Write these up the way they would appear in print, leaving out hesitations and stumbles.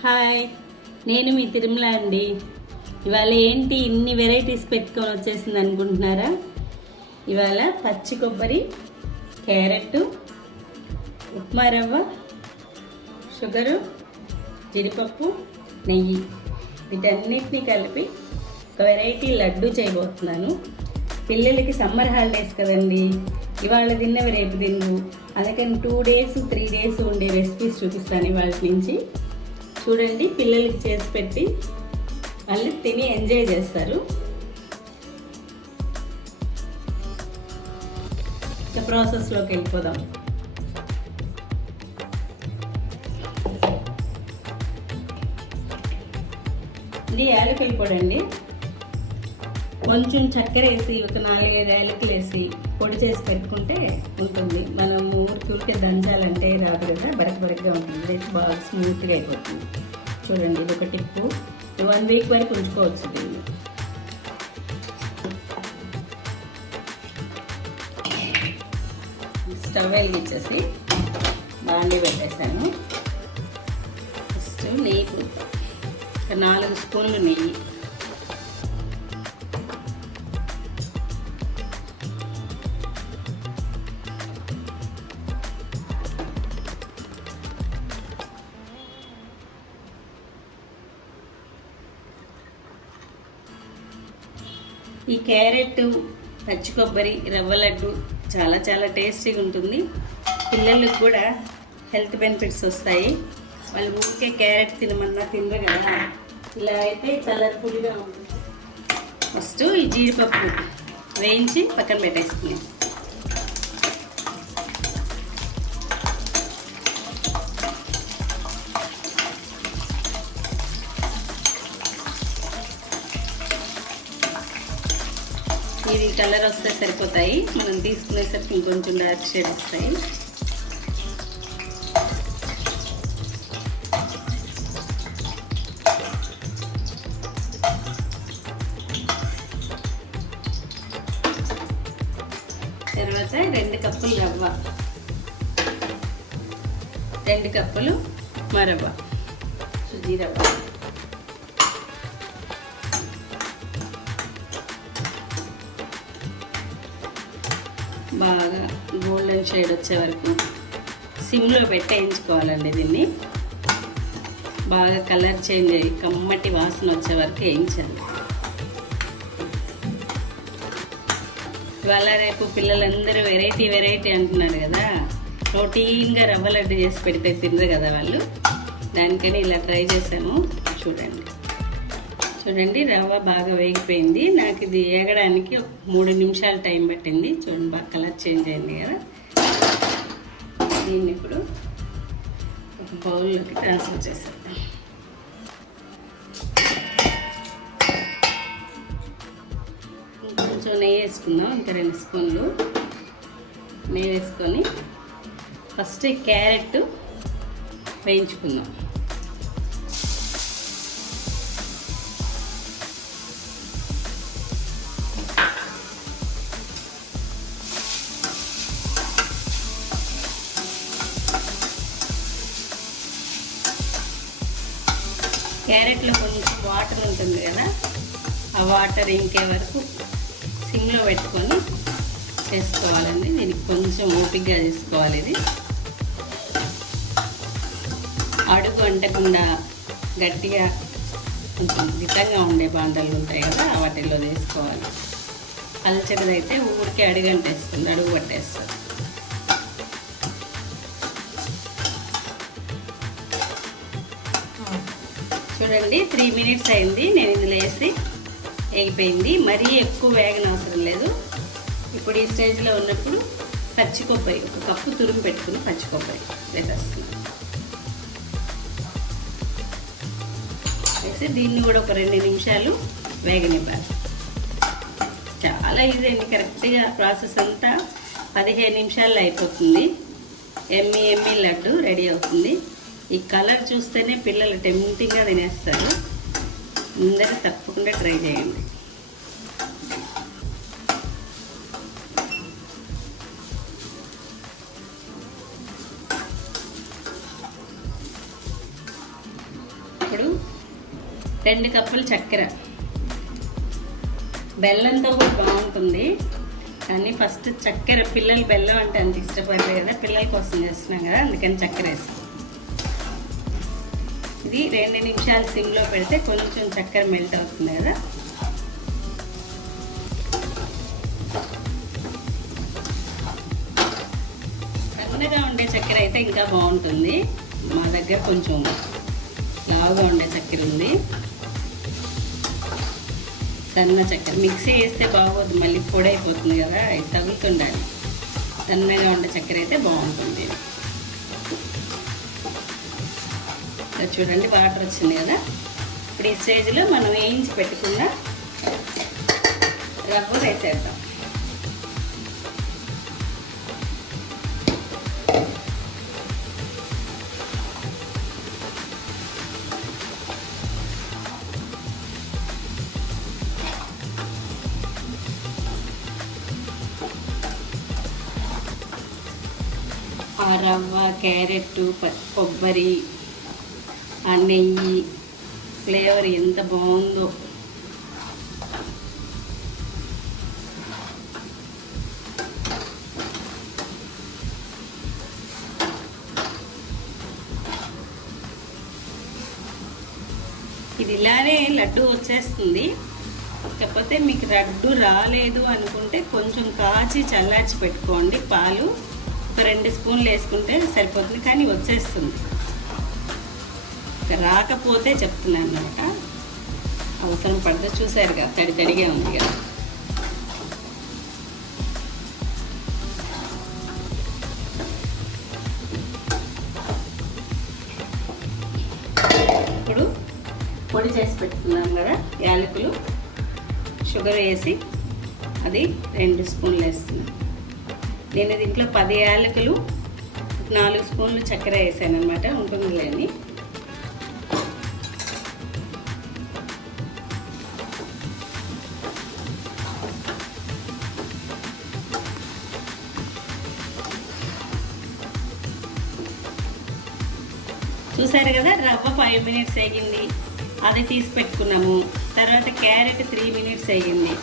Hi, నేను మీ తిరుమల అండి. ఇవాళ ఏంటి ఇన్ని వెరైటీస్ పెట్టుకొని వచ్చేసింది అనుకుంటున్నారా? ఇవాళ పచ్చి కొబ్బరి, క్యారెట్, ఉప్మా రవ్వ, షుగరు, జీడిపప్పు, నెయ్యి వీటన్నిటిని కలిపి ఒక వెరైటీ లడ్డు చేయబోతున్నాను. పిల్లలకి సమ్మర్ హాలిడేస్ కదండి, ఇవాళ తిన్నవి రేపు తిన్ను, అందుకని 2 days 3 days ఉండే రెసిపీస్ చూపిస్తాను ఇవాళ నుంచి. చూడండి, పిల్లలకి చేసి పెట్టి వాళ్ళు తిని ఎంజాయ్ చేస్తారు. ఇక ప్రాసెస్లోకి వెళ్ళిపోదాం. ఇది యాలకుల పొడి అండి. కొంచెం చక్కెర వేసి ఒక 4-5 యాలకులు వేసి పొడి చేసి పెట్టుకుంటే ఉంటుంది. మనం ఊరికే దంచాలంటే రాదు కదా, బరకబరకగా ఉంటుంది. ఇది బాగా స్మూత్గా అయిపోతుంది. చూడండి, ఇది ఒక టిప్పు. 1 week వరకు ఉంచుకోవచ్చు దీన్ని. స్టవ్ వెలిగించేసి బాండీ పెట్టేసాను. ఫస్ట్ నెయ్యి పోతాను. ఒక 4 స్పూన్లు నెయ్యి. ఈ క్యారెట్, పచ్చి కొబ్బరి, రవ్వ లడ్డు చాలా చాలా టేస్టీగా ఉంటుంది. పిల్లలకు కూడా హెల్త్ బెనిఫిట్స్ వస్తాయి. వాళ్ళు ఊరికే క్యారెట్ తినమన్నా తినరు కదా, ఇలా అయితే కలర్ఫుల్గా ఉంటుంది. ఫస్ట్ ఈ జీడిపప్పు వేయించి పక్కన పెట్టేసుకున్నాం. ఇది కలర్ వస్తే సరిపోతాయి. మనం తీసుకునేసరికి ఇంకొంచెం డార్క్ షేడ్ వస్తాయి. తర్వాత 2 కప్పులు రవ్వ, 2 కప్పులు మరవ్వ, సుజీ రవ్వ. బాగా గోల్డెన్ షేడ్ వచ్చే వరకు సిమ్లో పెట్టి వేయించుకోవాలండి. దీన్ని బాగా కలర్ చేంజ్ అయ్యి కమ్మటి వాసన వచ్చే వరకు వేయించాలి. ఇవాళ రేపు పిల్లలందరూ వెరైటీ అంటున్నారు కదా, ప్రోటీన్గా రవ్వ లడ్డు చేసి పెడితే తినరు కదా వాళ్ళు. దానికని ఇలా ట్రై చేసాము. చూడండి, రవ్వ బాగా వేగిపోయింది. నాకు ఇది వేగడానికి 3 నిమిషాలు టైం పట్టింది. చూడండి, బాగా కలర్ చేంజ్ అయింది కదా. దీన్ని ఇప్పుడు ఒక బౌల్లోకి ట్రాన్స్ఫర్ చేసేద్దాం. కొంచెం నెయ్యి వేసుకుందాం. ఇంకా 2 స్పూన్లు నెయ్యి వేసుకొని ఫస్ట్ క్యారెట్ వేయించుకుందాం. క్యారెట్లో కొంచెం వాటర్ ఉంటుంది కదా, ఆ వాటర్ ఇంకే వరకు సిమ్లో పెట్టుకొని చేసుకోవాలండి. దీనికి కొంచెం ఓపికగా చేసుకోవాలి. ఇది అడుగు అంటకుండా గట్టిగా కొంచెం దిట్టంగా ఉండే బాండలు ఉంటాయి కదా, వాటిల్లో వేసుకోవాలి. పల్చడిదైతే ఊరికే అడుగంటేస్తుంది, అడుగు పట్టేస్తుంది. చూడండి, 3 minutes అయింది. నేను ఇందులో వేసి వేగిపోయింది. మరీ ఎక్కువ వేగనవసరం లేదు. ఇప్పుడు ఈ స్టేజ్లో ఉన్నప్పుడు పచ్చి కొబ్బరి 1 కప్పు తురుము పెట్టుకుని పచ్చి కొబ్బరి వేసేస్తున్నాను. వేసి దీన్ని కూడా ఒక 2 నిమిషాలు వేగనివ్వాలి. చాలా ఈజీ అండి. కరెక్ట్గా ప్రాసెస్ అంతా 15 నిమిషాల్లో అయిపోతుంది. ఎమ్మి లడ్డు రెడీ అవుతుంది. ఈ కలర్ చూస్తేనే పిల్లలు టెంప్టింగ్గా తినేస్తారు. అందరూ తప్పకుండా ట్రై చేయండి. ఇప్పుడు 2 కప్పులు చక్కెర. బెల్లంతో కూడా బాగుంటుంది, కానీ ఫస్ట్ చక్కెర. పిల్లలు బెల్లం అంటే అంత ఇష్టపడరు కదా, పిల్లల కోసం చేస్తున్నాం కదా, అందుకని చక్కెర వేస్తాం. ఇది 2 నిమిషాలు సిమ్లో పెడితే కొంచెం చక్కెర మెల్ట్ అవుతుంది కదా. సన్నగా ఉండే చక్కెర అయితే ఇంకా బాగుంటుంది. మా దగ్గర కొంచెం లావుగా ఉండే చక్కెర ఉంది. సన్న చక్కెర మిక్సీ వేస్తే బాగోదు, మళ్ళీ పొడి అయిపోతుంది కదా, ఇది తగులుతుండాలి. సన్నగా ఉండే చక్కెర అయితే బాగుంటుంది. చూడండి వాటర్ వచ్చింది కదా. ఇప్పుడు ఈ స్టేజ్లో మనం వేయించి పెట్టుకున్న రవ్వ వేసేద్దాం. ఆ రవ్వ, క్యారెట్, కొబ్బరి, ఆ నెయ్యి ఫ్లేవర్ ఎంత బాగుందో. ఇది ఇలానే లడ్డు వచ్చేస్తుంది. కాకపోతే మీకు లడ్డు రాలేదు అనుకుంటే కొంచెం కాచి చల్లార్చి పెట్టుకోండి. పాలు ఒక 2 స్పూన్లు వేసుకుంటే సరిపోతుంది, కానీ వచ్చేస్తుంది. రాకపోతే చెప్తున్నాను అనమాట, అవసరం పడితే. చూసారు కదా తడి తడిగా ఉంది కదా. ఇప్పుడు పొడి చేసి పెట్టుకున్నాం కదా యాలకులు, షుగర్ వేసి అది 2 స్పూన్లు వేస్తున్నాను. నేను దీంట్లో 10 యాలకులు, 4 స్పూన్లు చక్కెర వేసాను అనమాట, ఉంటుందిలేని. చూసారు కదా, రవ్వ 5 మినిట్స్ వేగింది, అది తీసి పెట్టుకున్నాము. తర్వాత క్యారెట్ 3 మినిట్స్ వేగింది,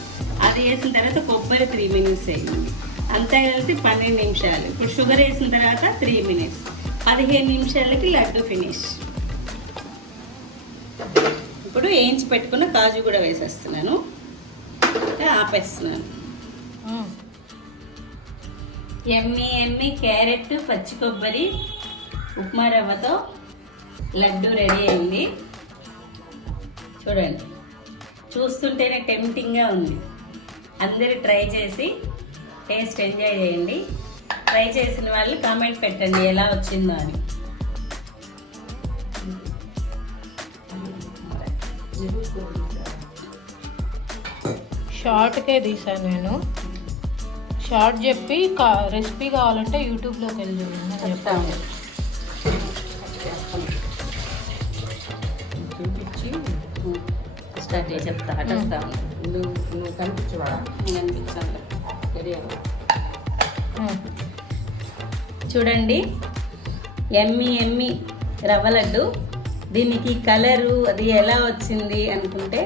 అది వేసిన తర్వాత కొబ్బరి 3 మినిట్స్ వేగింది. అంతా కలిసి 12 నిమిషాలు. ఇప్పుడు షుగర్ వేసిన తర్వాత 3 మినిట్స్, 15 నిమిషాలకి లడ్డు ఫినిష్. ఇప్పుడు వేయించి పెట్టుకున్న కాజు కూడా వేసేస్తున్నాను, ఆపేస్తున్నాను. ఎమ్మి క్యారెట్, పచ్చి కొబ్బరి, ఉప్మా రవ్వతో లడ్డు రెడీ అయింది. చూడండి, చూస్తుంటేనే టెంప్టింగ్గా ఉంది. అందరూ ట్రై చేసి టేస్ట్ ఎంజాయ్ చేయండి. ట్రై చేసిన వాళ్ళు కామెంట్ పెట్టండి ఎలా వచ్చిందో అని. షార్ట్కే తీసాను నేను. షార్ట్ చెప్పి రెసిపీ కావాలంటే యూట్యూబ్లోకి వెళ్ళి చూడండి చెప్తాను. చూపించి స్టార్ట్ చేసి చెప్తా. అటేస్తా నువ్వు కనిపించవా? కనిపించాలి. చూడండి, ఎమ్మి రవ్వ లడ్డు. దీనికి కలరు అది ఎలా వచ్చింది అనుకుంటే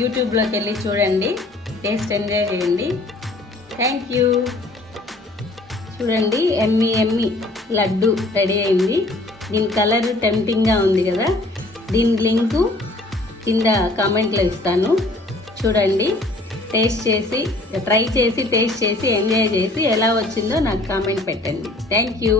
యూట్యూబ్లోకి వెళ్ళి చూడండి, టేస్ట్ ఎంజాయ్ చేయండి. Thank you. చూడండి, ఎమ్మి లడ్డు రెడీ అయింది. దీని కలర్ టెంప్టింగ్గా ఉంది కదా. దీని లింకు కింద కామెంట్లో ఇస్తాను, చూడండి. టేస్ట్ చేసి ట్రై చేసి టేస్ట్ చేసి ఎంజాయ్ చేసి ఎలా వచ్చిందో నాకు కామెంట్ పెట్టండి. Thank you.